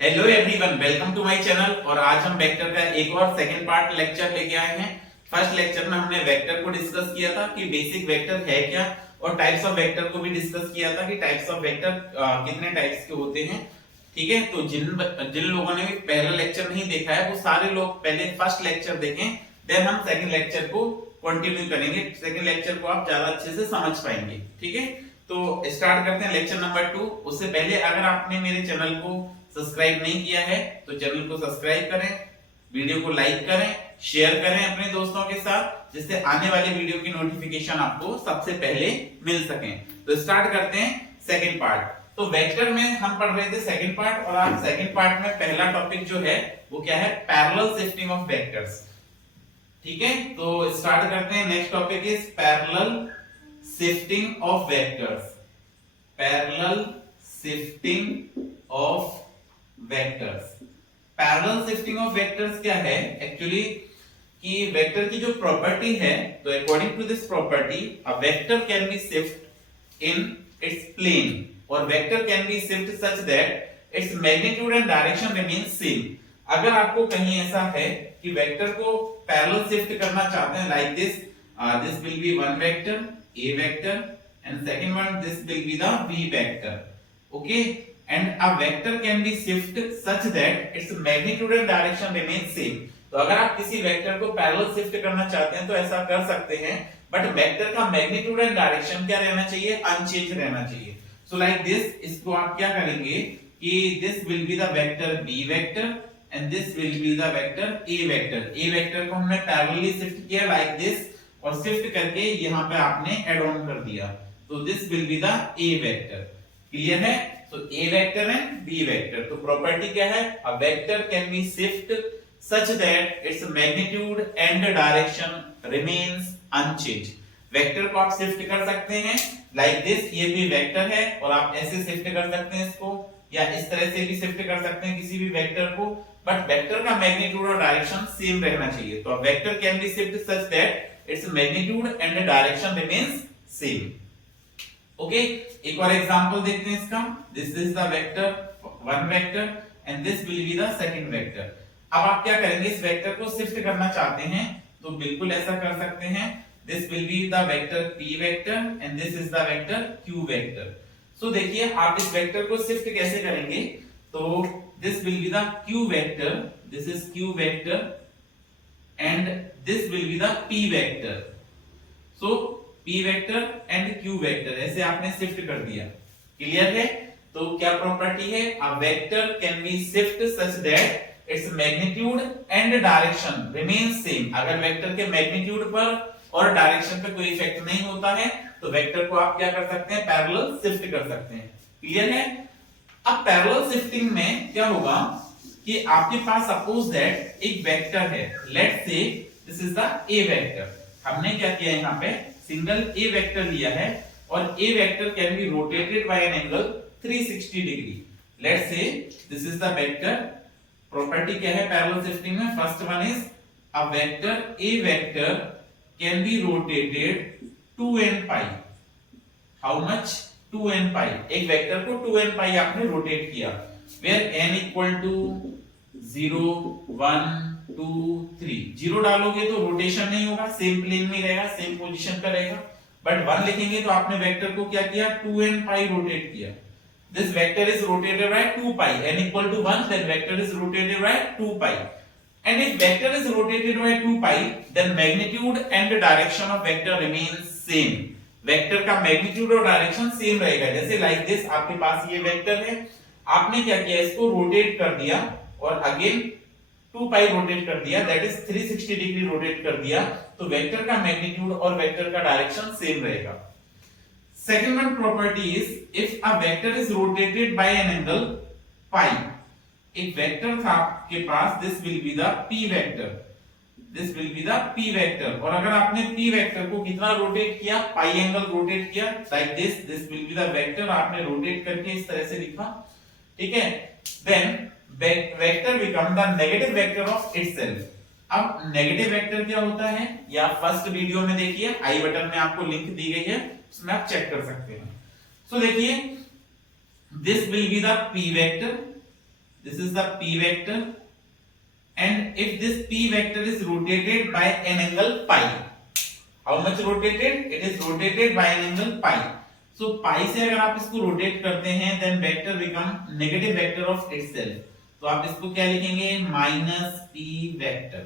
Hello everyone, welcome to my channel. और आज हम वेक्टर का एक और सेकंड पार्ट लेक्चर लेके आए हैं। फर्स्ट लेक्चर में हमने वेक्टर को डिस्कस किया था कि बेसिक वेक्टर है क्या, और टाइप्स ऑफ वेक्टर को भी डिस्कस किया था कि टाइप्स ऑफ वेक्टर कितने टाइप्स के होते हैं। ठीक है, तो जिन लोगों ने भी पहला लेक्चर नहीं देखा है वो सारे लोग पहले फर्स्ट लेक्चर देखें, देन हम सेकंड लेक्चर को कंटिन्यू करेंगे। सेकंड लेक्चर को आप ज्यादा अच्छे से समझ पाएंगे। ठीक है, तो स्टार्ट करते हैं लेक्चर नंबर 2। उससे पहले अगर आपने मेरे चैनल को सब्सक्राइब नहीं किया है तो चैनल को सब्सक्राइब करें, वीडियो को लाइक करें, शेयर करें अपने दोस्तों के साथ, जिससे आने वाले वीडियो की नोटिफिकेशन आपको सबसे पहले मिल सके। तो स्टार्ट करते हैं सेकंड पार्ट। तो वेक्टर में हम पढ़ रहे थे सेकंड पार्ट, और आज सेकंड पार्ट में पहला टॉपिक जो है वो क्या है, पैरेलल शिफ्टिंग ऑफ वेक्टर्स। ठीक है, तो स्टार्ट करते हैं। Next topic is parallel shifting of vectors. Parallel shifting of vectors. Parallel shifting of vectors क्या है एक्चुअली, कि वेक्टर की जो प्रॉपर्टी है, तो according to this property a vector can be shift in its plane, और vector can be shift such that its magnitude and direction remain same. अगर आपको कहीं ऐसा है कि वेक्टर को पैरेलल शिफ्ट करना चाहते हैं, like this will B one vector a vector and second one this will be the v vector. Okay, and a vector can be shifted such that its magnitude and direction remain same. तो अगर आप किसी vector को parallel shift करना चाहते हैं तो ऐसा कर सकते हैं, बट वेक्टर का मैग्नीट्यूड एंड डायरेक्शन क्या रहना चाहिए, अनचेंज रहना चाहिए। सो लाइक दिस, इसको आप क्या करेंगे कि this will be the vector b vector and this will be the vector a vector. a vector को हमने पैरेलली शिफ्ट किया लाइक दिस, और शिफ्ट करके यहाँ पे आपने एड ऑन कर दिया, तो this will be the A vector. Clear है? तो A vector and B vector. तो प्रॉपर्टी क्या है, a vector can be shift such that its magnitude and direction remains unchange. Vector को आप शिफ्ट कर सकते हैं लाइक दिस, ये भी वेक्टर है और आप ऐसे शिफ्ट कर सकते हैं इसको, या इस तरह से भी शिफ्ट कर सकते हैं किसी भी वेक्टर को, बट वेक्टर का मैग्नीट्यूड और डायरेक्शन सेम रहना चाहिए। तो vector can be shift such that its magnitude and the direction remains same. Okay, एक और एग्जांपल देखते हैं इसका। This is the vector one vector and this will be the second vector. अब आप क्या करेंगे, इस वेक्टर को शिफ्ट करना चाहते हैं तो बिल्कुल ऐसा कर सकते हैं। This will be the vector p vector and this is the vector q vector. So देखिए आप इस वेक्टर को शिफ्ट कैसे करेंगे, तो this will be the q vector, this is q vector and this will be the p vector. So p vector and q vector ऐसे आपने shift कर दिया। क्लियर है? तो क्या प्रॉपर्टी है, a vector can be shift such that its magnitude and direction remains same. अगर vector के मैग्नीट्यूड पर और डायरेक्शन पे कोई इफेक्ट नहीं होता है तो वेक्टर को आप क्या कर सकते हैं, पैरेलल शिफ्ट कर सकते हैं। क्लियर है? अब पैरेलल शिफ्टिंग में क्या होगा कि आपके पास सपोज दैट एक वेक्टर है, let's say this is the A vector. हमने क्या किया, यहाँ पे सिंगल ए वेक्टर लिया है और a vector can be rotated by an angle 360 degree. Let's say this is the vector. Property क्या है पैरेलल शिफ्टिंग में, first one is a vector a vector can be rotated 2n pi. How much? 2n pi. एक vector को 2n पाई आपने rotate किया, where n equal to 0 1 2 3। 0 डालोगे तो rotation नहीं होगा, सेम प्लेन में रहेगा, सेम पोजीशन पर रहेगा। बट 1 लिखेंगे तो आपने वेक्टर को क्या किया, 2n पाई रोटेट किया। This vector is rotated bye 2 pi, n equal to 1, then vector is rotated by 2 pi. And if vector is rotated by 2 pi, then magnitude and the direction of vector remains same. Vector का magnitude और direction same रहेगा। जैसे like this, आपके पास ये vector है, आपने क्या किया, इसको रोटेट कर दिया और अगेन 2 पाई रोटेट कर दिया, दैट इज 360 डिग्री रोटेट कर दिया, तो वेक्टर का मैग्नीट्यूड और वेक्टर का डायरेक्शन सेम रहेगा। Second one property is, if a vector is rotated by an angle pi. एक वेक्टर था आपके पास, this will be the p vector, this will be the p vector, और अगर आपने p वेक्टर को कितना रोटेट किया, पाई एंगल रोटेट किया like this, this will be the vector, आपने रोटेट करके इस तरह से लिखा। ठीक है, then vector become the negative vector of itself. अब नेगेटिव वेक्टर क्या होता है, या फर्स्ट वीडियो में देखिए, आई बटन में आपको लिंक दी गई है, उसमें आप चेक कर सकते हैं। सो देखिए, this will be the p vector this is the p vector, and if this p vector is rotated by an angle pi, how much rotated? It is rotated by an angle pi. So pi से अगर आप इसको rotate करते हैं then vector become negative vector of itself. तो आप इसको क्या लिखेंगे? Minus p vector.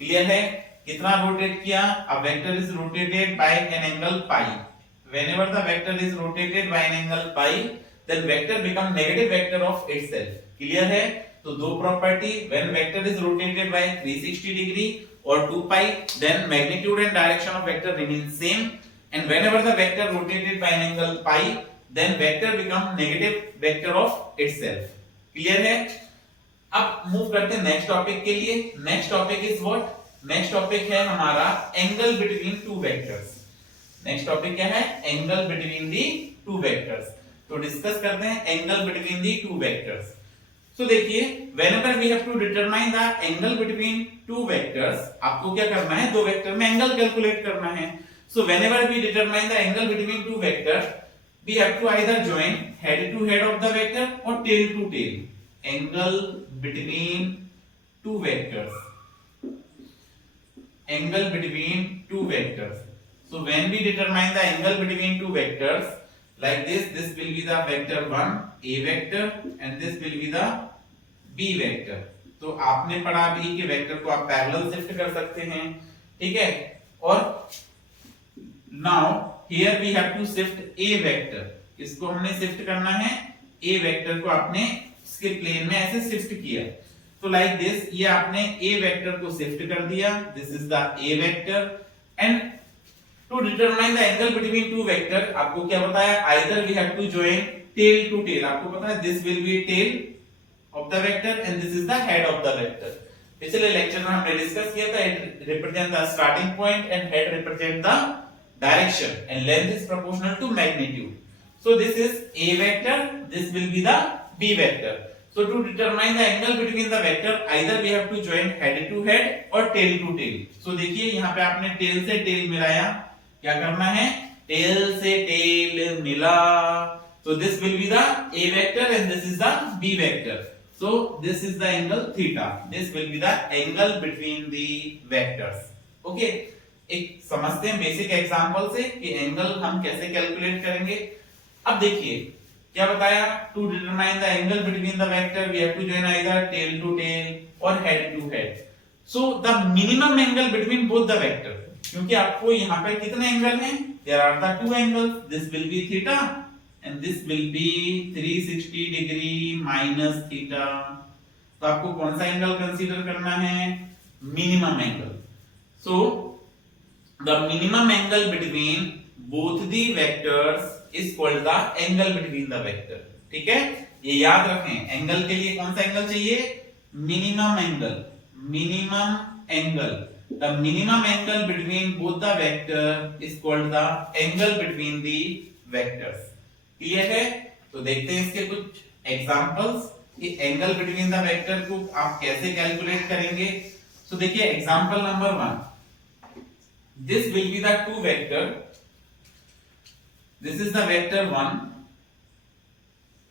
क्लियर है? कितना रोटेट किया? A vector is rotated by an angle pi. Whenever the vector is rotated by an angle pi, then vector become negative vector of itself. Clear है? तो दो property, when vector is rotated by 360 degree or 2 pi, then magnitude and direction of vector remain same, and whenever the vector rotated by an angle pi, then vector become negative vector of itself. Clear है? अब move करते हैं next topic के लिए. Next topic is what? Next topic है हमारा angle between two vectors. Next topic क्या है? Angle between the to vectors. तो डिस्कस करते हैं angle between the to vectors. तो देखिए, whenever we have to determine the angle between two vectors, आपको क्या करना है? दो वेक्टर में एंगल कैलकुलेट करना है. So whenever we determine the angle between two vectors, we have to either join head to head of the vector or tail to tail. Angle between two vectors. Angle between two vectors. So when we determine the angle between two vectors, like this will be the vector 1, a vector, and this will be the b vector. तो आपने पढ़ा भी कि vector को आप parallel shift कर सकते हैं, ठीक है? और now here we have to shift a vector. इसको हमने शिफ्ट करना है. a vector को आपने इसके प्लेन में ऐसे शिफ्ट किया. तो लाइक दिस, ये आपने a vector को शिफ्ट कर दिया. This is the a vector, and to determine the angle between two vector, आपको क्या बताया? Either we have to join tail to tail. आपको पता है this will be tail of the vector and this is the head of the vector. पिछले lecture में हमने discuss किया था it represent the starting point and head represent the direction and length is proportional to magnitude. So this is a vector, this will be the b vector. So to determine the angle between the vector, either we have to join head to head or tail to tail. So देखिए यहाँ पे आपने tail से tail मिलाया. क्या करना है? tail से tail मिला. So this will be the a vector and this is the b vector. So this is the angle theta. This will be the angle between the vectors. Okay. एक समझते हैं basic example से कि angle हम कैसे calculate करेंगे. अब देखिए क्या बताया? To determine the angle between the vector we have to join either tail to tail और head to head. So the minimum angle between both the vector, क्योंकि आपको यहाँ पे कितने एंगल हैं? There are the two angles. This will be theta and this will be 360 degree minus theta. तो आपको कौन सा एंगल कंसीडर करना है? Minimum angle. So the minimum angle between both the vectors is called the angle between the vector. ठीक है, ये याद रखें. एंगल के लिए कौन सा एंगल चाहिए? Minimum angle. Minimum angle. The minimum angle between both the vector is called the angle between the vectors. Clear है? तो देखते हैं इसके कुछ एग्जांपल्स कि एंगल बिटवीन द वेक्टर को आप कैसे कैलकुलेट करेंगे. सो देखिए example number 1. This will be the two vector. This is the vector 1,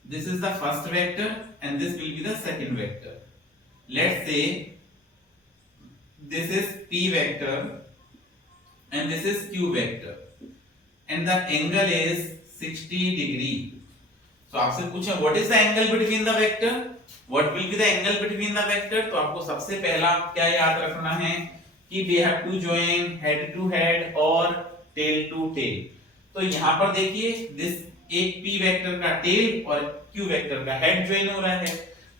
this is the first vector and this will be the second vector. Let's say this is p vector and this is q vector and the angle is 60 degree. So आपसे पूछा what is the angle between the vector? What will be the angle between the vector? तो आपको सबसे पहला क्या याद रखना है कि we have to join head to head और tail to tail. तो यहाँ पर देखिए this एक p वेक्टर का tail और q वेक्टर का head join हो रहा है.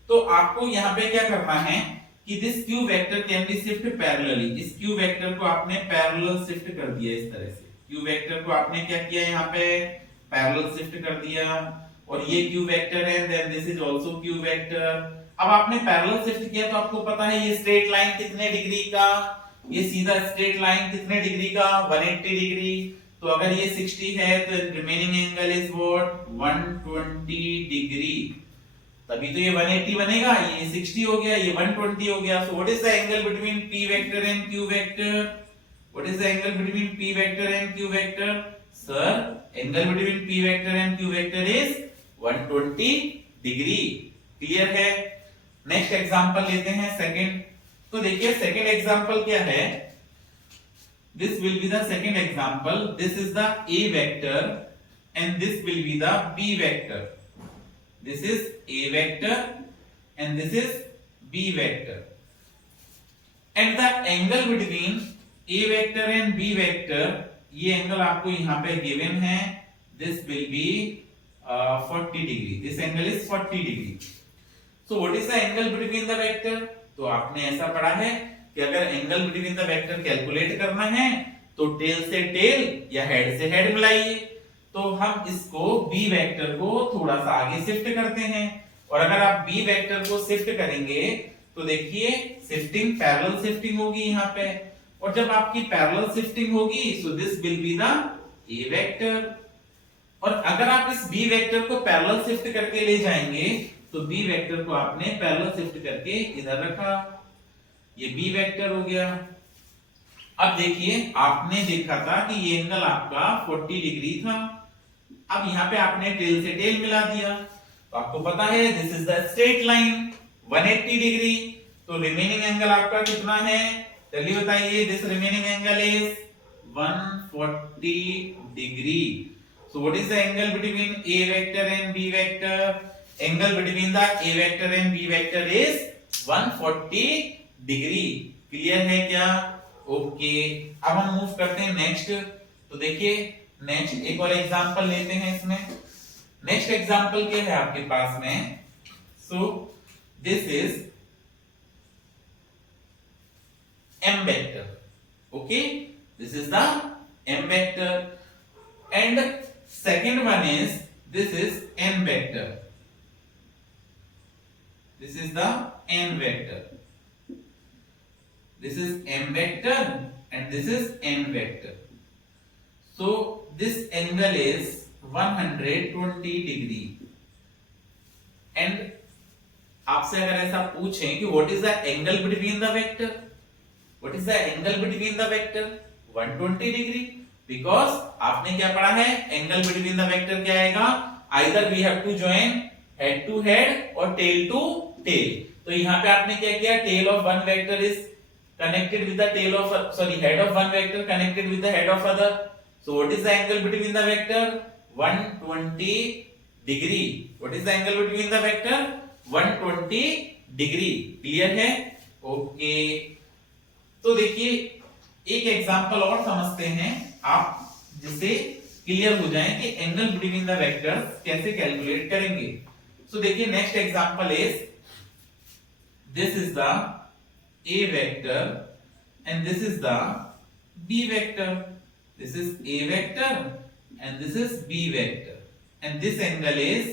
तो आपको यहाँ पे क्या करना है कि this q vector can be shift parallelly. इस q वेक्टर को आपने parallel shift कर दिया इस तरह से. q वेक्टर को आपने क्या किया? यहाँ पे पैरेलल शिफ्ट कर दिया और ये q वेक्टर है then this is also q vector. अब आपने पैरेलल शिफ्ट किया तो आपको पता है ये स्ट्रेट लाइन कितने डिग्री का? ये सीधा स्ट्रेट लाइन कितने डिग्री का? 180 डिग्री. तो अगर ये 60 है तो remaining angle is what? 120 degree. तभी तो ये 180 बनेगा. ये 60 हो गया, ये 120 हो गया. सो what is the angle between p vector and q vector? What is the angle between p vector and q vector? Sir, angle between p vector and q vector is 120 degree. Clear है? Next example लेते हैं second. तो देखिए second example क्या है, this will be the second example. This is the a vector and this will be the b vector. This is a vector and this is b vector, and the angle between a vector and b vector, ये angle आपको यहाँ पे given है, this will be 40 degree. This angle is 40 degree. So what is the angle between the vector? तो आपने ऐसा पढ़ा है कि अगर angle between the vector calculate करना है तो टेल से टेल या हेड से हेड मिलाइए। तो हम इसको बी वेक्टर को थोड़ा सा आगे शिफ्ट करते हैं, और अगर आप बी वेक्टर को शिफ्ट करेंगे तो देखिए शिफ्टिंग पैरेलल शिफ्टिंग होगी यहाँ पे, और जब आपकी पैरेलल शिफ्टिंग होगी so this will be the A vector. और अगर आप इस बी वेक्टर को पैरेलल शिफ्ट करके ले जाएंगे तो बी वेक्टर को आपने पैरेलल शिफ्ट करके इधर रखा, ये बी वेक्टर हो गया। अब देखिए आपने देखा था कि ये एंगल आपका 40 डिग्री था, अब यहाँ पे आपने टेल से टेल मिला दिया, तो आपको पता है this is the straight line 180 degree. तो रिमेनिंग एंगल आपका कितना है, जल्दी बताइए। This remaining angle is 140 degree. So what is the angle between A vector and B vector? Angle between the A vector and B vector is 140 degree. Clear है क्या? Okay, अब हम मूव करते हैं नेक्स्ट। तो देखिए नेक्स्ट एक और एग्जांपल लेते हैं इसमें। नेक्स्ट एग्जांपल क्या है आपके पास में? सो this is m vector. Okay, this is the m vector, and second one is this is n vector. This is the n vector. This is m vector and this is n vector. So this angle is 120 degree. And आपसे अगर ऐसा पूछें कि what is the angle between the vector? What is the angle between the vector? 120 degree. Because आपने क्या पढ़ा है, angle between the vector क्या आएगा? Either we have to join head to head और tail to tail. तो यहाँ पे आपने क्या किया, tail of one vector is connected with the tail of head of one vector connected with the head of other. So what is the angle between the vector? 120 degree. What is the angle between the vector? 120 degree. Clear है? Okay. तो देखिए एक example और समझते हैं आप, जिससे clear हो जाए कि एंगल बिटवीन द वेक्टर्स कैसे कैलकुलेट करेंगे। सो देखिए next example is this is the a vector and this is the b vector. This is a vector and this is b vector, and this angle is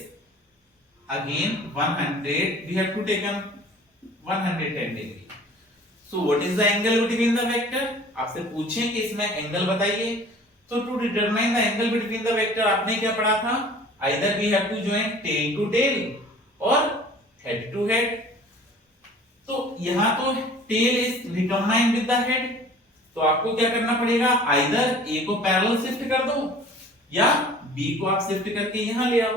again 100. We have to take 110 degree. So what is the angle between the vector? आपसे पूछें कि इसमें angle बताइए, तो to determine the angle between the vector आपने क्या पढ़ा था? Either we have to join tail to tail और head to head. तो यहाँ तो tail is recombined with the head, तो आपको क्या करना पड़ेगा, either A को पैरेलल शिफ्ट कर दो या B को आप शिफ्ट करके यहाँ ले आओ।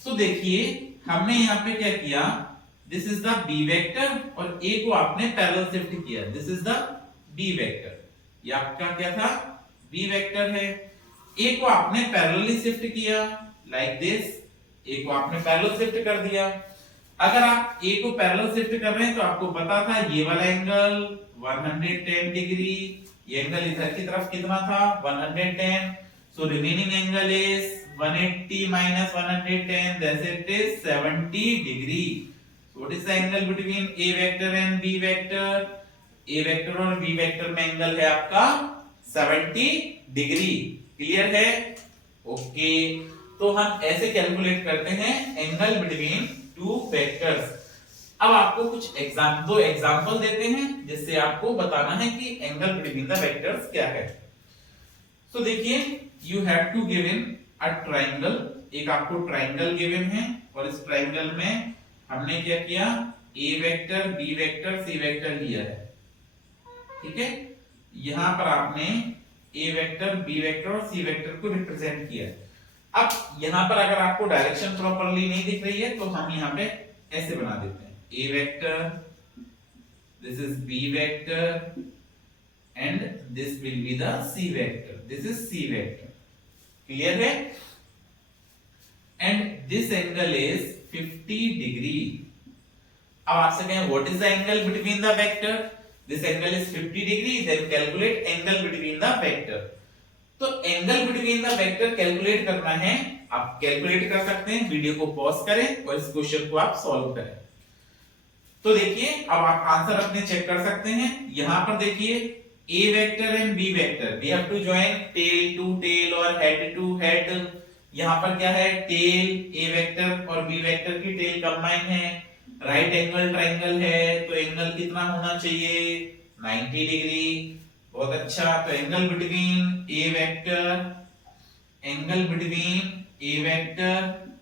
तो देखिए हमने यहाँ पे क्या किया, this is the B vector और A को आपने पैरेलल शिफ्ट किया, this is the B vector. ये आपका क्या था, B वेक्टर है। A को आपने पैरेलली शिफ्ट किया लाइक दिस, A को आपने पैरेलल शिफ्ट कर दिया। अगर आप A को पैरेलल शिफ्ट कर रहे हैं तो आपको पता था ये वाला एंगल 110 डिग्री, ये एंगल इधर की तरफ कितना था 110, so remaining angle is 180 minus 110, that's it is 70 degree. So what is the angle between A vector and B vector? A vector और B vector में एंगल है आपका 70 डिग्री। क्लियर है? ओके, तो हम ऐसे कैलकुलेट करते हैं एंगल बिटवीन टू वेक्टर्स। अब आपको कुछ दो एग्जांपल देते हैं जिससे आपको बताना है कि एंगल बिटवीन द वेक्टर्स क्या है। तो देखिए you have to given a triangle, एक आपको ट्रायंगल गिवन है और इस ट्रायंगल में हमने क्या किया, A vector B vector C vector लिया है। ठीक है, यहां पर आपने ए वेक्टर बी वेक्टर और सी वेक्टर को रिप्रेजेंट किया। अब यहां पर अगर आपको डायरेक्शन प्रॉपर्ली नहीं दिख रही है तो हम यहां पे ऐसे बना देते हैं। A vector, this is B vector, and this will be the C vector. This is C vector. Clear है? And this angle is 50 degree. अब आपसे कहें what is the angle between the vector? This angle is 50 degree. Then calculate angle between the vector. तो angle between the vector calculate करना है, आप calculate कर सकते हैं, वीडियो को पॉज करें और इस क्वेश्चन को आप सॉल्व करें। तो देखिए अब आप आंसर अपने चेक कर सकते हैं। यहां पर देखिए A vector and B vector, we have to join tail to tail और हेड टू हेड। यहां पर क्या है, टेल A वेक्टर और B वेक्टर की टेल कंबाइन है, राइट एंगल ट्रायंगल है, तो एंगल कितना होना चाहिए, 90 डिग्री। बहुत अच्छा, तो angle between A vector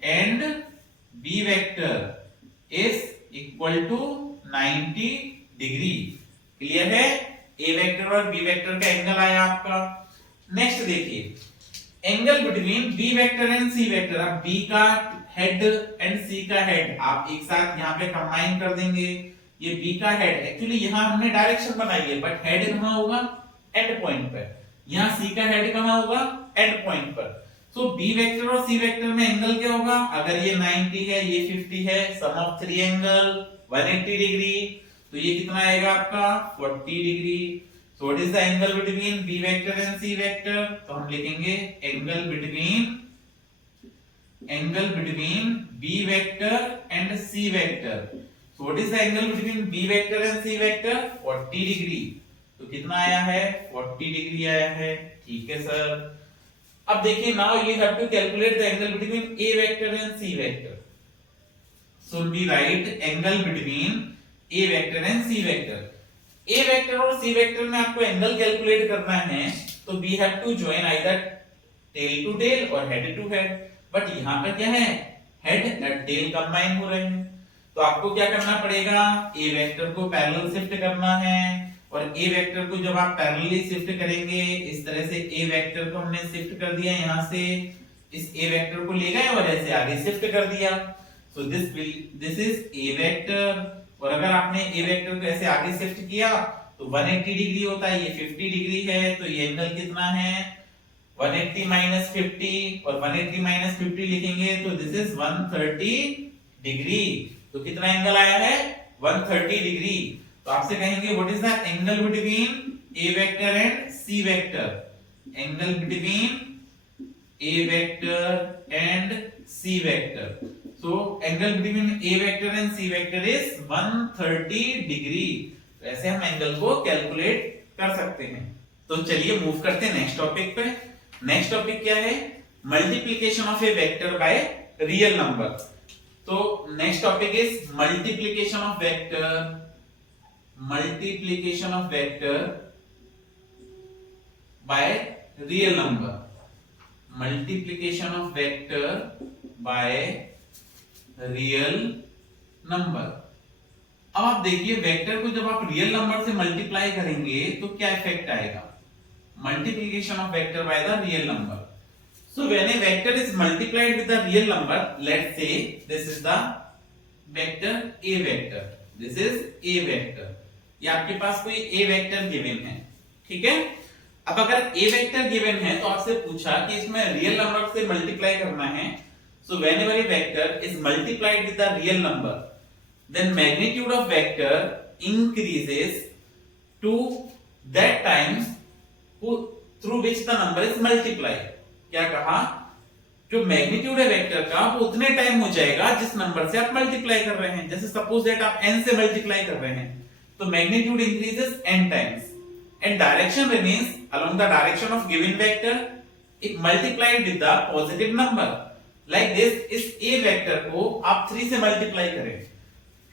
and B vector is equal to 90 degree. Clear है? ए वेक्टर और बी वेक्टर का एंगल आया आपका। नेक्स्ट देखिए angle between B vector and C vector. अब बी का हेड एंड सी का हेड आप एक साथ यहाँ पे कंबाइन कर देंगे। ये बी का हेड, एक्चुअली यहाँ हमने डायरेक्शन बनाई है, बट हेड कहाँ होगा, एंड पॉइंट पर। यहाँ सी का हेड कहाँ होगा, एंड पॉइंट पर। सो बी वेक्टर और सी वेक्टर में एंगल क्या होगा, अगर ये 90 है ये 50 है, sum of three angle 180 degree, तो ये कितना आएगा आपका 40 degree. So what is the angle between B vector and C vector, तो हम लिखेंगे angle between B vector and C vector. So what is the angle between B vector and C vector? 40 degree. तो कितना आया है, 40 degree आया है। ठीक है सर। अब देखिए now you have to calculate the angle between A vector and C vector. So we write angle between A vector and C vector. A vector और C vector में आपको एंगल कैलकुलेट करना है, तो we have to join either tail to tail और head to head. But यहाँ पर क्या है, हेड और टेल कंबाइन हो रहे हैं, तो आपको क्या करना पड़ेगा, ए वेक्टर को पैरेलल शिफ्ट करना है, और ए वेक्टर को जब आप पैरेलली शिफ्ट करेंगे, इस तरह से ए वेक्टर को हमने शिफ्ट कर दिया, यहां से इस ए वेक्टर को ले गए और ऐसे आगे शिफ्ट कर दिया। सो दिस इज ए वेक्टर, और अगर आपने ए वेक्टर को ऐसे आगे शिफ्ट किया तो 180 डिग्री होता है, ये 50 डिग्री है, तो ये एंगल कितना है 180 माइनस 50, और 180 माइनस 50 लिखेंगे तो दिस इज 130 डिग्री। तो कितना एंगल आया है 130 डिग्री। तो आपसे कहेंगे what is the angle between A vector and C vector, angle between A vector and C vector. So angle between A vector and C vector is 130 degree. ऐसे हम angle को कैलकुलेट कर सकते हैं। तो चलिए मूव करते हैं नेक्स्ट टॉपिक पे। नेक्स्ट टॉपिक क्या है, multiplication of a vector by real number. तो next topic is multiplication of vector by real number, multiplication of vector by real number. अब आप देखिए वेक्टर को जब आप रियल नंबर से मल्टीप्लाई करेंगे तो क्या इफेक्ट आएगा, multiplication of vector by the real number. So when a vector is multiplied with the real number, let's say this is the vector A vector, this is A vector, ये आपके पास कोई A vector given है, ठीक है। अब अगर A vector given है तो आपसे पूछा कि इसमें real number से multiply करना है, so whenever a vector is multiplied with the real number, then magnitude of vector increases to that times through which the number is multiplied। क्या कहा, जो मैग्नीट्यूड है वेक्टर का वो उतने टाइम हो जाएगा जिस नंबर से आप मल्टीप्लाई कर रहे हैं। जैसे सपोज दैट आप n से मल्टीप्लाई कर रहे हैं तो magnitude increases n times and direction remains along the direction of given vector if multiplied with the positive number. Like this, इस a वेक्टर को आप 3 से मल्टीप्लाई करें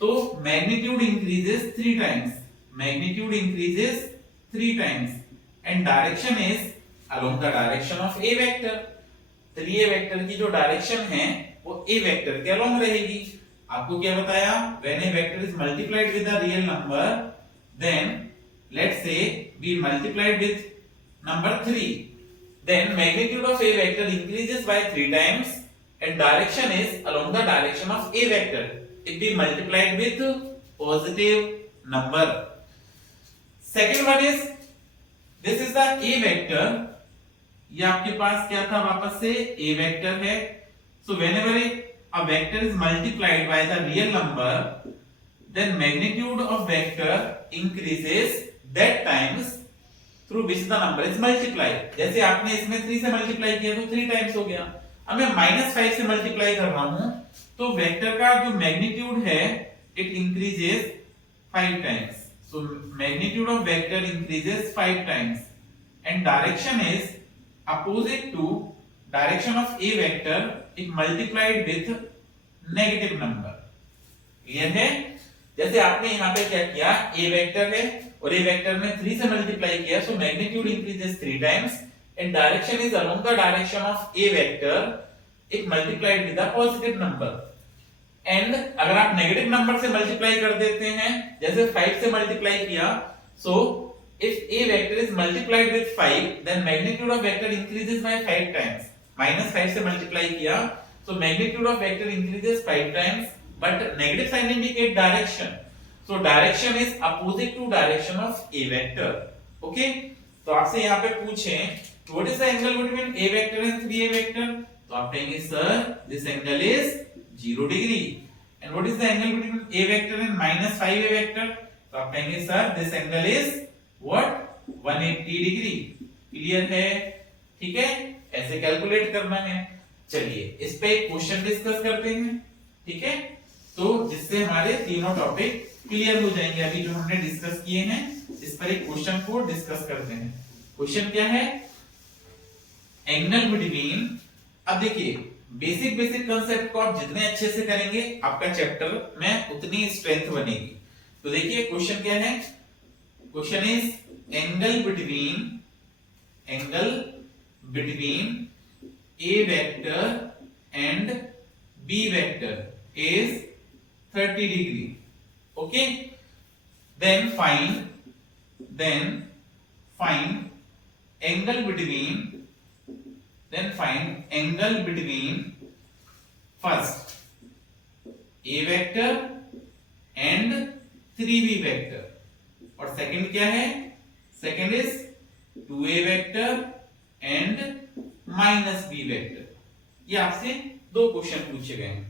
तो magnitude increases 3 times, magnitude increases 3 times and direction is along the direction of a vector। तो ये vector की जो डायरेक्शन है वो a वेक्टर के along रहेगी। आपको क्या बताया, when a vector is multiplied with a real number, then let's say we multiplied with number 3, then magnitude of a vector increases by 3 times and direction is along the direction of a vector if we multiplied with positive number. Second one is this is the a vector. ये आपके पास क्या था, वापस से a vector है. So whenever a vector is multiplied by the real number, then magnitude of vector increases that times through which the number is multiplied. जैसे आपने इसमें 3 से मल्टीप्लाई किया तो 3 टाइम्स हो गया. अब मैं -5 से मल्टीप्लाई कर रहा हूं तो वेक्टर का जो मैग्नीट्यूड है it increases 5 times. So magnitude of vector increases 5 times and direction is opposite to direction of a vector if multiplied with negative number. Clear है? जैसे आपने यहाँ पे क्या किया, a वेक्टर है और a वेक्टर में 3 से मल्टीप्लाई किया, so magnitude increases 3 times and direction is along the direction of a vector if multiplied with a positive number. And अगर आप नेगेटिव नंबर से मल्टीप्लाई कर देते हैं, जैसे 5 से मल्टीप्लाई किया, so if a vector is multiplied with 5 then magnitude of vector increases by 5 times. -5 से मल्टीप्लाई किया, so magnitude of vector increases 5 times, but negative sign indicate direction, so direction is opposite to direction of a vector. Okay, तो आपसे यहां पे पूछें what is the angle between a vector and 3a vector, तो आप कहेंगे sir this angle is 0 degree. And what is the angle between a vector and -5a vector, तो आप कहेंगे sir this angle is what 180 degree. Clear है? ठीक है, ऐसे कैलकुलेट करना है. चलिए इस पे एक क्वेश्चन डिस्कस करते हैं. ठीक है, तो जिससे हमारे तीनों टॉपिक क्लियर हो जाएंगे. अभी जो हमने डिस्कस किए हैं इस पर एक क्वेश्चन को डिस्कस करते हैं. क्वेश्चन क्या है, एंगल बिटवीन. अब देखिए बेसिक कांसेप्ट को आप जितने अच्छे से करेंगे आपका चैप्टर में उतनी स्ट्रेंथ बनेगी. तो देखिए क्वेश्चन क्या है, question is angle between a vector and b vector is 30 degree. Okay, then find angle between first a vector and 3b vector, और सेकंड क्या है, second is 2a vector and -b vector. ये आपसे दो question पूछे गए हैं.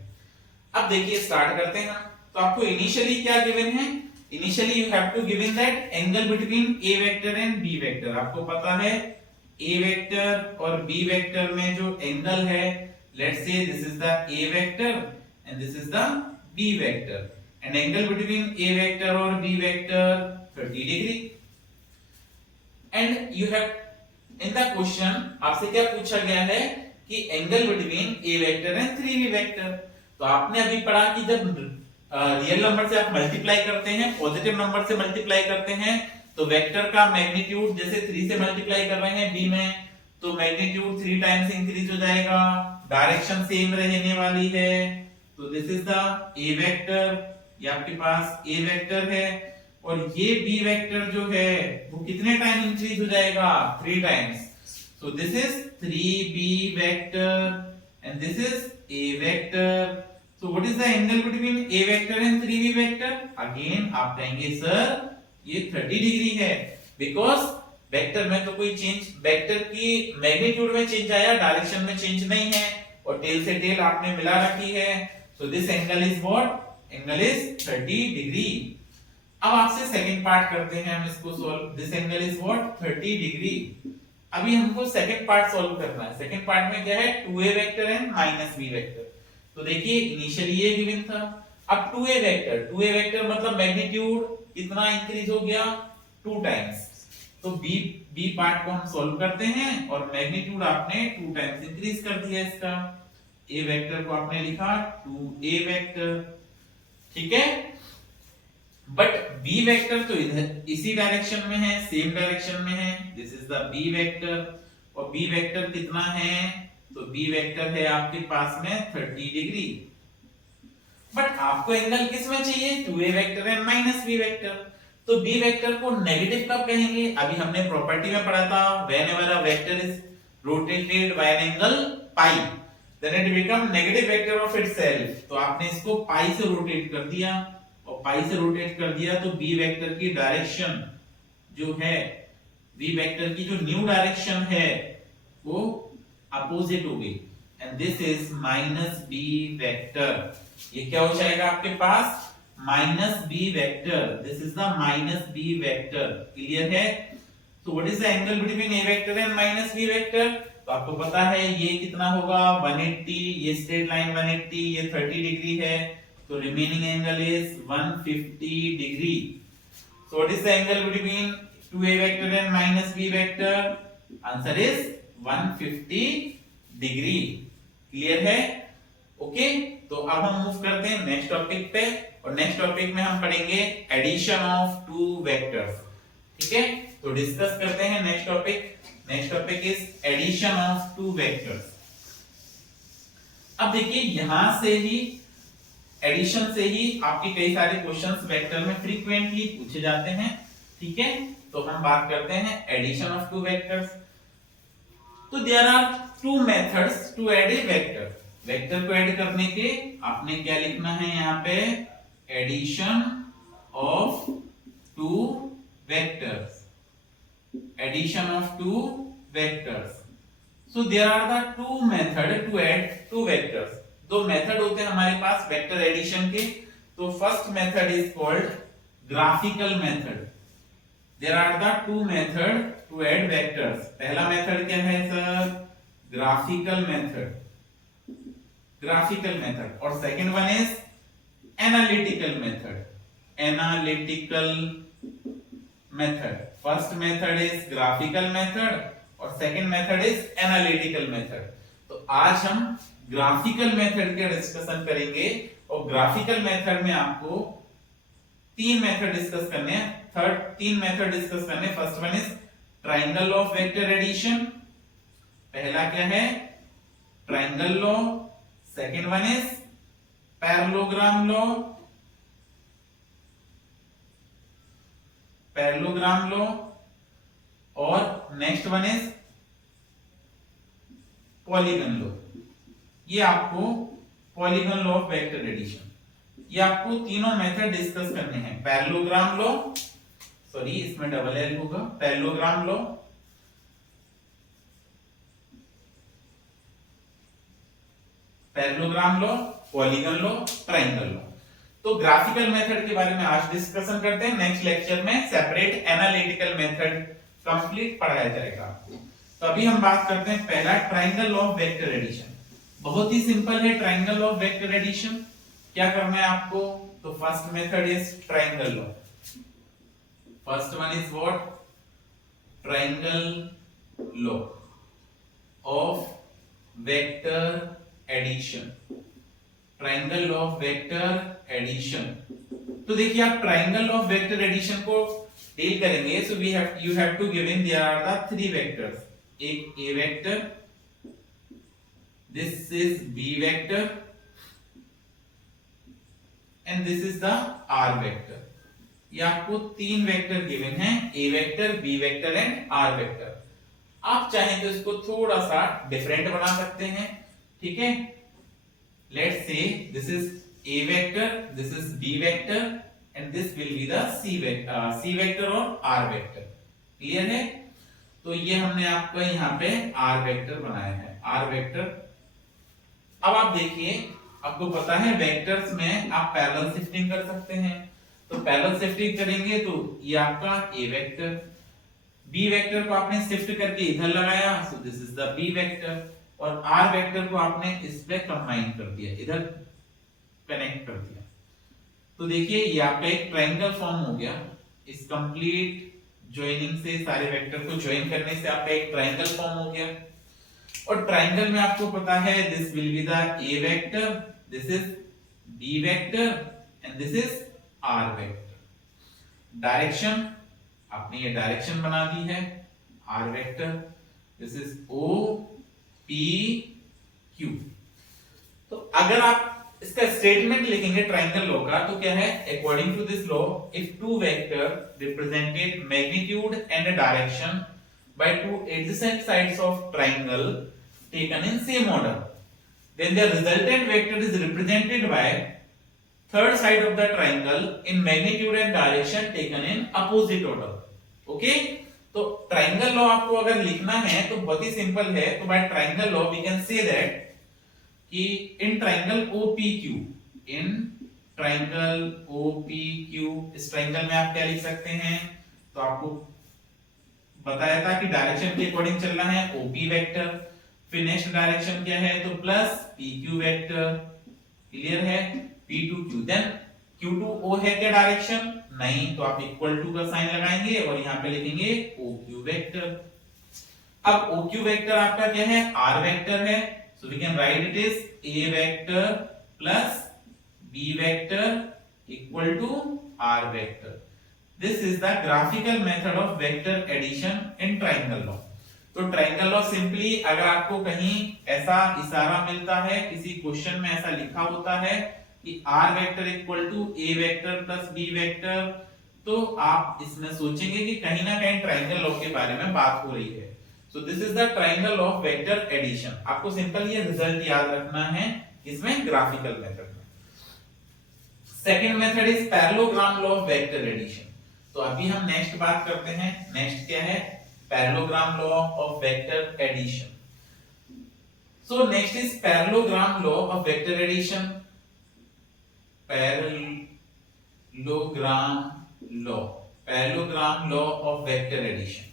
अब देखिए स्टार्ट करते हैं. तो आपको इनिशियली क्या गिवन है, initially you have to given that angle between a vector and b vector. आपको पता है a वेक्टर और b वेक्टर में जो एंगल है, let's say this is the a vector and this is the b vector, and angle between a vector और b vector 30 degree. And you have in the question आपसे क्या पूछा गया है कि angle between a vector and 3b vector. तो आपने अभी पढ़ा कि जब रियल नंबर से आप मल्टीप्लाई करते हैं, पॉजिटिव नंबर से मल्टीप्लाई करते हैं, तो वेक्टर का मैग्नीट्यूड जैसे 3 से मल्टीप्लाई कर रहे हैं b में, तो मैग्नीट्यूड 3 टाइम्स इंक्रीज हो जाएगा. डायरेक्शन सेम रहने वाली है. तो this is the a vector, ये आपके पास a वेक्टर है, और ये b वेक्टर जो है वो कितने टाइम इंक्रीज हो जाएगा, 3 times. So this is 3b vector and this is a vector. So what is the angle between a vector and 3b vector. Again आप कहेंगे सर ये 30 डिग्री है, बिकॉज वेक्टर में तो कोई चेंज, वेक्टर की मैग्नीट्यूड में चेंज आया, डायरेक्शन में चेंज नहीं है, और टेल से टेल आपने मिला रखी है. So this angle is what, angle is 30 degree. अब आपसे सेकंड पार्ट करते हैं हम इसको solve. This angle is what 30 degree. अभी हमको सेकंड पार्ट सॉल्व करना है. सेकंड पार्ट में क्या है, 2a vector and -b vector. तो देखिए इनिशियली ये गिवन था. अब 2a वेक्टर मतलब मैग्नीट्यूड कितना इंक्रीज हो गया, 2 टाइम्स. तो b पार्ट को हम सॉल्व करते हैं, और मैग्नीट्यूड आपने 2 टाइम्स इंक्रीज कर दिया इसका. a वेक्टर को आपने लिखा 2a वेक्टर. ठीक है, बट b वेक्टर तो इधर इसी डायरेक्शन में है, सेम डायरेक्शन में है. This is the b vector, और b वेक्टर कितना है, तो b वेक्टर है आपके पास में 30 डिग्री. बट आपको एंगल किस में चाहिए, 2a vector and -b vector. तो b वेक्टर को नेगेटिव कब कहेंगे, अभी हमने प्रॉपर्टी में पढ़ा था, whenever a vector is rotated by an angle pi then it become negative vector of itself. तो आपने इसको पाई से रोटेट कर दिया, और पाई से रोटेट कर दिया तो बी वेक्टर की डायरेक्शन जो है, बी वेक्टर की जो न्यू डायरेक्शन है वो अपोजिट हो गई, and this is minus B vector. ये क्या हो जाएगा आपके पास, minus B vector. This is the minus B vector. Clear है? तो what is the angle between A vector and minus B vector? तो आपको पता है ये कितना होगा, 180। ये स्ट्रेट लाइन 180, ये 30 डिग्री है, तो remaining angle is 150 degree. So what is the angle between 2a vector and minus b vector? Answer is 150 degree. Clear है? ओके, तो अब हम मूव करते हैं नेक्स्ट टॉपिक पे, और नेक्स्ट टॉपिक में हम पढ़ेंगे एडिशन ऑफ टू वेक्टर्स। ठीक है, तो डिस्कस करते हैं next topic. Next topic is addition of two vectors. अब देखिए यहां से ही, एडिशन से ही आपके कई सारे क्वेश्चंस वेक्टर में फ्रीक्वेंटली पूछे जाते हैं। ठीक है, तो हम बात करते हैं एडिशन ऑफ टू वेक्टर्स। तो there are two methods to add a vector. Vector को ऐड करने के आपने क्या लिखना है यहाँ पे, addition of two vectors. Addition of two vectors. So there are the two method to add two vectors. दो मेथड होते हैं हमारे पास वेक्टर एडिशन के। तो first method is called graphical method. There are the two method to add vectors. पहला method क्या है sir, graphical method. Graphical method. और second one is analytical method. Analytical method. First method is graphical method और second method is analytical method. तो आज हम graphical method के discussion करेंगे, और ग्राफिकल मेथड में आपको तीन मेथड डिस्कस करने हैं। तीन मेथड डिस्कस करने। First one is triangle of vector addition. पहला क्या है, triangle law. Second one is parallelogram law. Parallelogram law. और next one is polygon law. ये आपको polygon law of vector addition, ये आपको तीनों मेथड डिस्कस करने हैं। पैरेललोग्राम लॉ, सॉरी इसमें डबल एल होगा, parallelogram law, parallelogram law, polygon law, triangle law. तो ग्राफिकल मेथड के बारे में आज डिस्कशन करते हैं। नेक्स्ट लेक्चर में सेपरेट एनालिटिकल मेथड कंप्लीट पढ़ाया जाएगा आपको। तो अभी हम बात करते हैं पहला ट्रायंगल ऑफ वेक्टर एडिशन। बहुत ही सिंपल है ट्रायंगल ऑफ वेक्टर एडिशन। क्या करना है आपको, तो first method is triangle law. First one is what, triangle law of vector addition. Triangle law of vector addition. तो देखिए आप ट्रायंगल ऑफ वेक्टर एडिशन को डील करेंगे। So you have to given there are the three vectors. एक A vector, this is b vector and this is the r vector। ये आपको तीन vector given हैं, a vector, b vector and r vector. आप चाहें तो इसको थोड़ा सा डिफरेंट बना सकते हैं। ठीक है, let's say this is a vector, this is b vector and this will be the c vector और r वेक्टर। क्लियर है? तो ये हमने आपका यहाँ पे r वेक्टर बनाया है, r वेक्टर। अब आप देखिए, आपको पता है वेक्टर्स में आप पैरेलल शिफ्टिंग कर सकते हैं। तो पैरेलल शिफ्टिंग करेंगे तो ये आपका ए वेक्टर, बी वेक्टर को आपने शिफ्ट करके इधर लगाया, so this is the B vector, और आर वेक्टर को आपने इस पे कंबाइन कर दिया, इधर कनेक्ट कर दिया। तो देखिए ये आपका एक ट्रायंगल फॉर्म हो गया। इस कंप्लीट ज्वाइनिंग से, सारे वेक्टर को ज्वाइन करने से आपका एक ट्रायंगल फॉर्म हो गया। और ट्रायंगल में आपको पता है this will be the A vector, this is B vector and this is R vector. Direction आपने ये डायरेक्शन बना दी है, R vector, this is O P Q. तो अगर आप इसका स्टेटमेंट लिखेंगे ट्रायंगल लॉ का, तो क्या है, according to this law if two vector represented magnitude and direction by two adjacent sides of triangle taken in same order, then the resultant vector is represented by third side of the triangle in magnitude and direction taken in opposite order. Okay, तो triangle law आपको अगर लिखना है तो बहुत ही simple है। तो by triangle law we can say that कि in triangle OPQ, in triangle OPQ, इस ट्राइंगल में आप क्या लिख सकते हैं, तो आपको बताया था कि डायरेक्शन के अकॉर्डिंग चलना है OP वेक्टर, फिर नेक्स्ट डायरेक्शन क्या है तो प्लस PQ वेक्टर, क्लियर है, P to Q, then Q to O है क्या डायरेक्शन, नहीं, तो आप इक्वल टू का साइन लगाएंगे और यहाँ पे लिखेंगे OQ वेक्टर। अब OQ वेक्टर आपका क्या है, R वेक्टर है, so we can write it is A vector plus B vector equal to R vector. This is the graphical method of vector addition in triangle law. तो triangle law simply अगर आपको कहीं ऐसा इशारा मिलता है, किसी क्वेश्चन में ऐसा लिखा होता है कि R vector equal to A vector plus B vector, तो आप इसमें सोचेंगे कि कहीं ना कहीं ट्राइंगल लॉ के बारे में बात हो रही है। So this is the triangle of vector addition. आपको सिंपल ये रिजल्ट याद रखना है इसमें ग्राफिकल मेथड में। Second method is parallelogram law of vector addition. तो अभी हम नेक्स्ट बात करते हैं, नेक्स्ट क्या है, parallelogram law of vector addition. So next is parallelogram law of vector addition, parallelogram law of vector addition.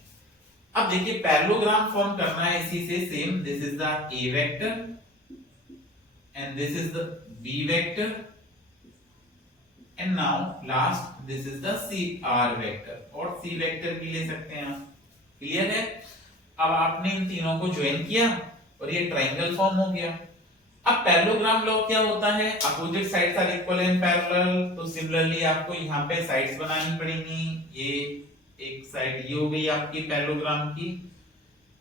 अब देखिए पैरेललोग्राम फॉर्म करना है इसी से same, this is the A vector and this is the B vector and now last this is the CR vector, और C vector भी ले सकते हैं आप, क्लियर है। अब आपने इन तीनों को ज्वाइन किया और ये ट्राइंगल फॉर्म हो गया। अब पैरेललोग्राम लॉ क्या होता है, opposite sides are equal and parallel, तो सिमिलरली आपको यहाँ पे साइड्स बनानी पड़ेंगी। ये एक साइड ये हो गई आपकी पैरेललोग्राम की,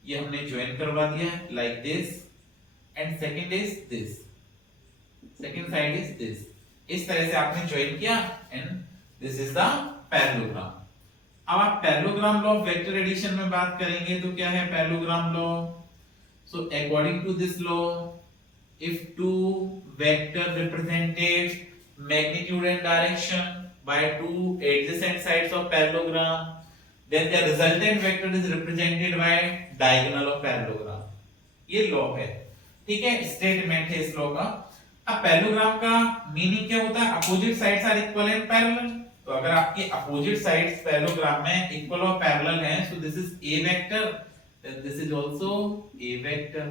ये हमने ज्वाइन करवा दिया है like this, and second is this, second side is this, इस तरह से आपने ज्वाइन किया and this is the parallelogram. अब आप parallelogram law of vector addition में बात करेंगे तो क्या है parallelogram law, so according to this law, if two vector represented magnitude and direction by two adjacent sides of parallelogram, then the resultant vector is represented by diagonal of parallelogram। ये law है, ठीक है, statement है इस law का। अब parallelogram का meaning क्या होता है, opposite sides are equal and parallel. तो अगर आपकी अपोजिट साइड्स पैरेललोग्राम में इक्वल और पैरेलल हैं, so this is A vector, then this is also A vector,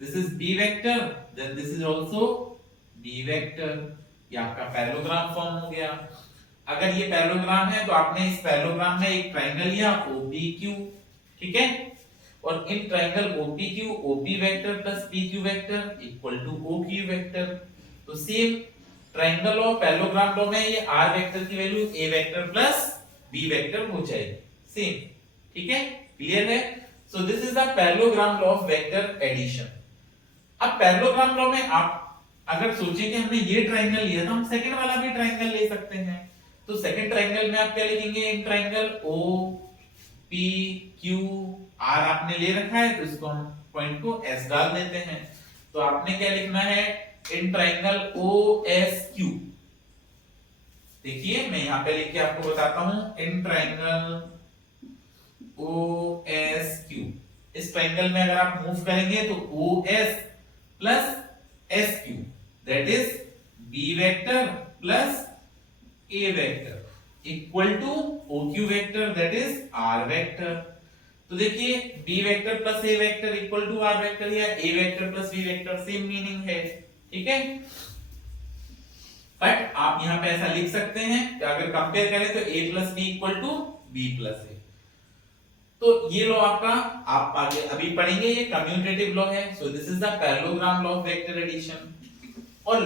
this is B vector, then this is also B vector। ये आपका parallelogram form हो गया। अगर ये पैरेललोग्राम है तो आपने इस पैरेललोग्राम में एक ट्राइंगल लिया OPQ, ठीक है, और in triangle OPQ OP vector plus PQ vector equal to OQ vector. तो सेम ट्राइंगल और पैरेललोग्राम लॉ में ये R वेक्टर की value A vector plus B vector हो जाएगी, सेम, ठीक है, क्लियर है। So this is the parallelogram law of vector addition. अब पैरेललोग्राम लॉ में आप अगर सोचें कि हमने ये ट्राइंगल लिया था, हम सेकंड वाला भी ट्राइंगल ले सकते हैं। तो सेकंड ट्राइंगल में आप क्या लिखेंगे, इन ट्राइंगल OPQ R आपने ले रखा है, तो इसको हम पॉइंट को S डाल देते हैं। तो आपने क्या लिखना है, इन ट्राइंगल OSQ। देखिए मैं यहां पे लिख के आपको बताता हूं, इन ट्राइंगल OSQ। इस ट्राइंगल में अगर आप मूव करेंगे तो OS plus SQ, that is B vector plus A vector equal to OQ vector, that is R vector. तो देखिए B vector plus A vector equal to R vector या A vector plus B vector, same meaning है, ठीक है। But आप यहां पे ऐसा लिख सकते हैं कि अगर कंपेयर करें तो A plus B equal to B plus A। तो ये लॉ आपका आप आगे अभी पढ़ेंगे, ये कम्यूटेटिव लॉ है। So this is the parallelogram law of vector addition. और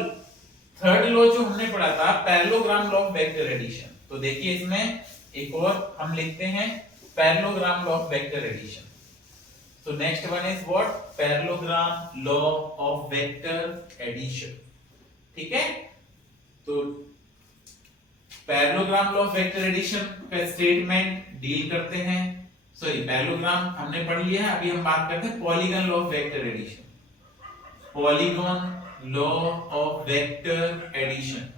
थर्ड लॉ जो हमने पढ़ा था parallelogram law of vector addition, तो देखिए इसमें एक और हम लिखते हैं parallelogram law of vector addition. So next one is what, parallelogram law of vector addition, ठीक है। तो parallelogram law of vector addition का स्टेटमेंट डील करते हैं, सॉरी पैरेललोग्राम हमने पढ़ लिया है, अभी हम बात करते हैं polygon law of vector addition. Polygon law of vector addition,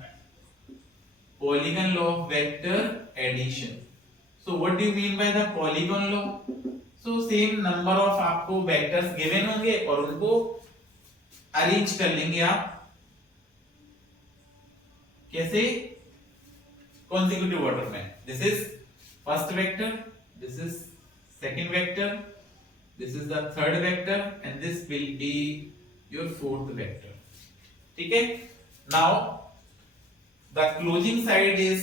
polygon law of vector addition. So what do you mean by the polygon law? So same number of आपको vectors given होंगे और उनको arrange कर लेंगे आप कैसे consecutive order में. This is first vector, this is second vector, this is the third vector and this will be your fourth vector. ठीक है. Now the closing side is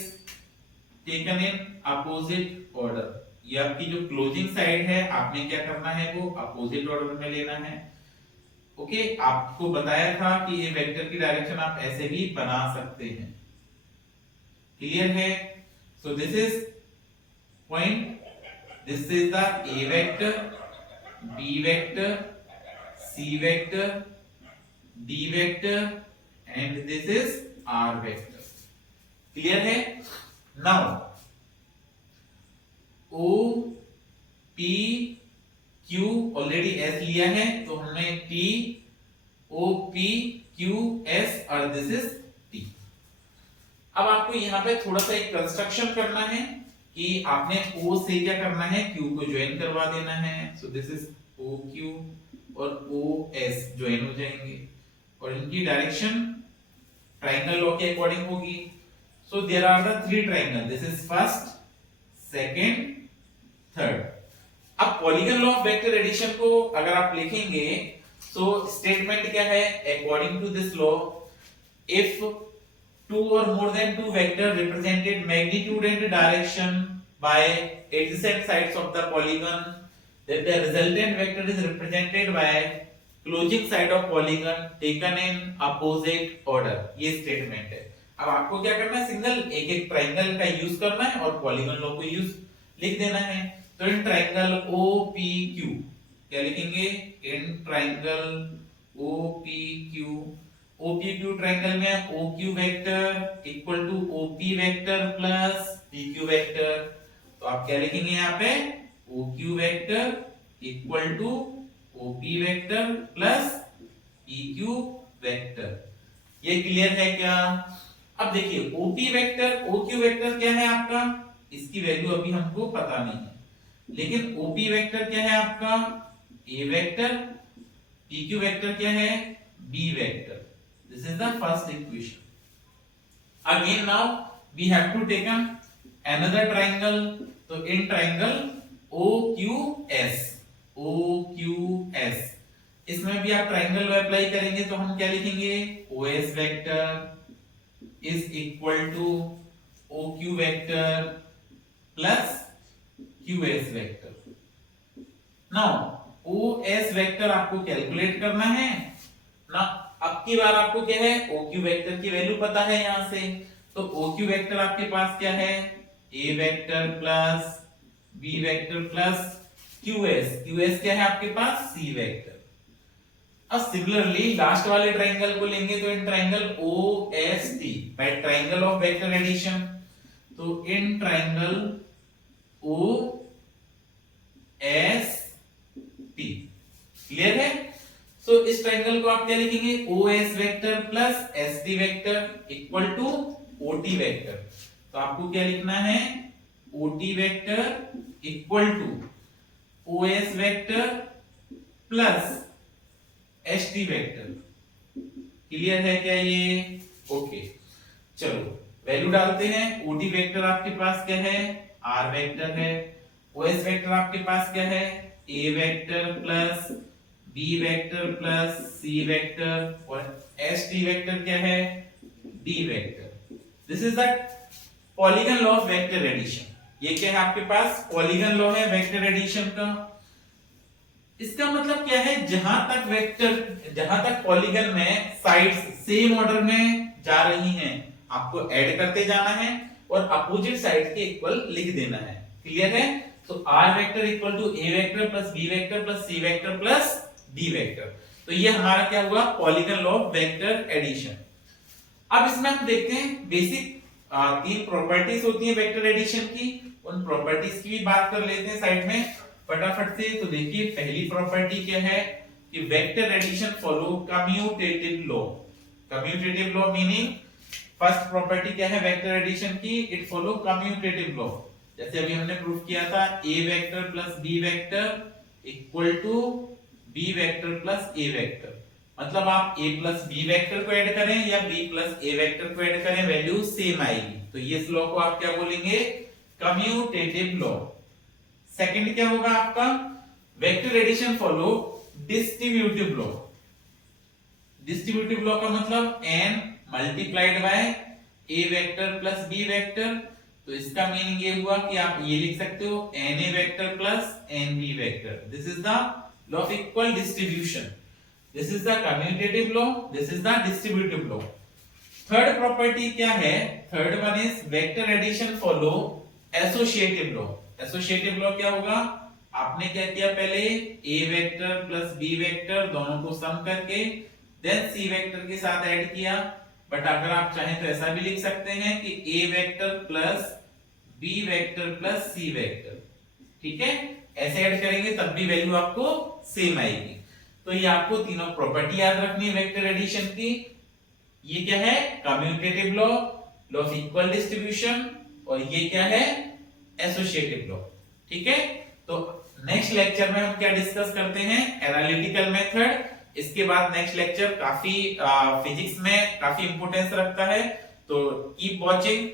taken in opposite order. ये आपकी जो closing side है आपने क्या करना है वो opposite order में लेना है. ओके आपको बताया था कि ये वेक्टर की डायरेक्शन आप ऐसे भी बना सकते हैं. क्लियर है. So this is point, this is the A vector, B vector, C vector, D vector and this is R vector. Clear है. Now O P Q already S लिया है तो हमने T O P Q S और this is T. अब आपको यहाँ पे थोड़ा सा एक कंस्ट्रक्शन करना है कि आपने O से क्या करना है Q को ज्वाइन करवा देना है. So this is O Q और O S ज्वाइन हो जाएंगे और इनकी डायरेक्शन ट्रायंगल लॉ के अकॉर्डिंग होगी. So there are the three triangle. This is first, second, third. अब polygon law of vector addition को अगर आप लिखेंगे तो स्टेटमेंट क्या है? According to this law, if two or more than two vector represented magnitude and direction by adjacent sides of the polygon, then the resultant vector is represented by closing side of polygon taken in opposite order. ये statement है. अब आपको क्या करना है? Single एक एक triangle का यूज करना है और पॉलीगन लॉ को यूज लिख देना है. तो इन ट्रायंगल OPQ क्या लिखेंगे? In triangle OPQ, OPQ triangle में OQ vector equal to OP vector plus PQ vector. तो आप क्या लिखेंगे यहाँ पे? OQ vector equal to OP vector plus PQ vector. ये क्लियर है क्या? अब देखिए OP वेक्टर OQ वेक्टर क्या है आपका? इसकी वैल्यू अभी हमको पता नहीं है, लेकिन OP वेक्टर क्या है आपका? A vector. PQ वेक्टर क्या है? B vector. This is the first equation. Again now we have to taken another triangle. तो इन ट्रायंगल OQS, OQS इसमें भी आप ट्रायंगल लॉ अप्लाई करेंगे तो हम क्या लिखेंगे? OS vector is equal to OQ vector plus QS vector. Now OS vector आपको कैलकुलेट करना है ना. अब की बार आपको क्या है? OQ वेक्टर की वैल्यू पता है यहां से. तो OQ वेक्टर आपके पास क्या है? A vector plus B vector plus QS. QS क्या है आपके पास? C vector. अब सिमिलरली लास्ट वाले ट्रायंगल को लेंगे तो in triangle OST by triangle of vector addition. तो इन ट्रायंगल OST क्लियर है. सो इस ट्रायंगल को आप क्या लिखेंगे? OS vector plus SD vector equal to OT vector. तो आपको क्या लिखना है? OT vector equal to OS vector plus ST vector. Clear है क्या ये? ओके चलो वैल्यू डालते हैं. OT वेक्टर आपके पास क्या है? R वेक्टर है. OS वेक्टर आपके पास क्या है? A vector plus B vector plus C vector और ST वेक्टर क्या है? D vector. This is the polygon law of vector addition. ये क्या है आपके पास? पॉलीगन लॉ है वेक्टर एडिशन का. इसका मतलब क्या है? जहां तक पॉलीगन में साइड्स सेम ऑर्डर में जा रही हैं आपको ऐड करते जाना है और अपोजिट साइड के इक्वल लिख देना है. क्लियर है. तो R vector equal to A vector plus B vector plus C vector plus D vector. तो ये हमारा क्या हुआ? Polygon law of vector addition. अब इसमें हम देखते हैं बेसिक तीन प्रॉपर्टीज होती हैं वेक्टर एडिशन की. उन प्रॉपर्टीज की भी बात कर लेते हैं साइड में फटाफट से. तो देखिए पहली प्रॉपर्टी क्या है कि vector addition follow commutative law. Commutative law meaning first property क्या है वेक्टर एडिशन की, इट फॉलो कम्यूटेटिव लॉ। जैसे अभी हमने प्रूफ किया था a vector plus b vector equal to b vector plus a vector, मतलब आप a प्लस b वेक्टर को ऐड करें या b प्लस a वेक्टर को ऐड करें, वैल्यू सेम आएगी। तो ये इस लॉ को आप क्या बोलेंगे, कम्यूटेटिव लॉ। सेकंड क्या होगा आपका, vector addition follow distributive law. Distributive law का मतलब n multiplied by a vector plus b vector. तो इसका मीनिंग ये हुआ कि आप ये लिख सकते हो na vector plus nb vector. This is the law of equal distribution, this is the commutative law, this is the distributive law. Third property क्या है, third one is vector addition follow associative law. Associative law क्या होगा, आपने क्या किया, पहले a vector plus b vector दोनों को सम करके देन c वेक्टर के साथ ऐड किया। बट अगर आप चाहें तो ऐसा भी लिख सकते हैं कि a vector plus b vector plus c vector, ठीक है, ऐसे ऐड करेंगे तब भी वैल्यू आपको सेम आएगी। तो ये आपको तीनों प्रॉपर्टी याद रखनी है वेक्टर एडिशन की। ये क्या है, commutative law, law of equal distribution, और ये क्या है, एसोसिएटिव लॉ, ठीक है। तो नेक्स्ट लेक्चर में हम क्या डिस्कस करते हैं, एनालिटिकल मेथड। इसके बाद नेक्स्ट लेक्चर काफी फिजिक्स में काफी इंपोर्टेंस रखता है, तो कीप वॉचिंग।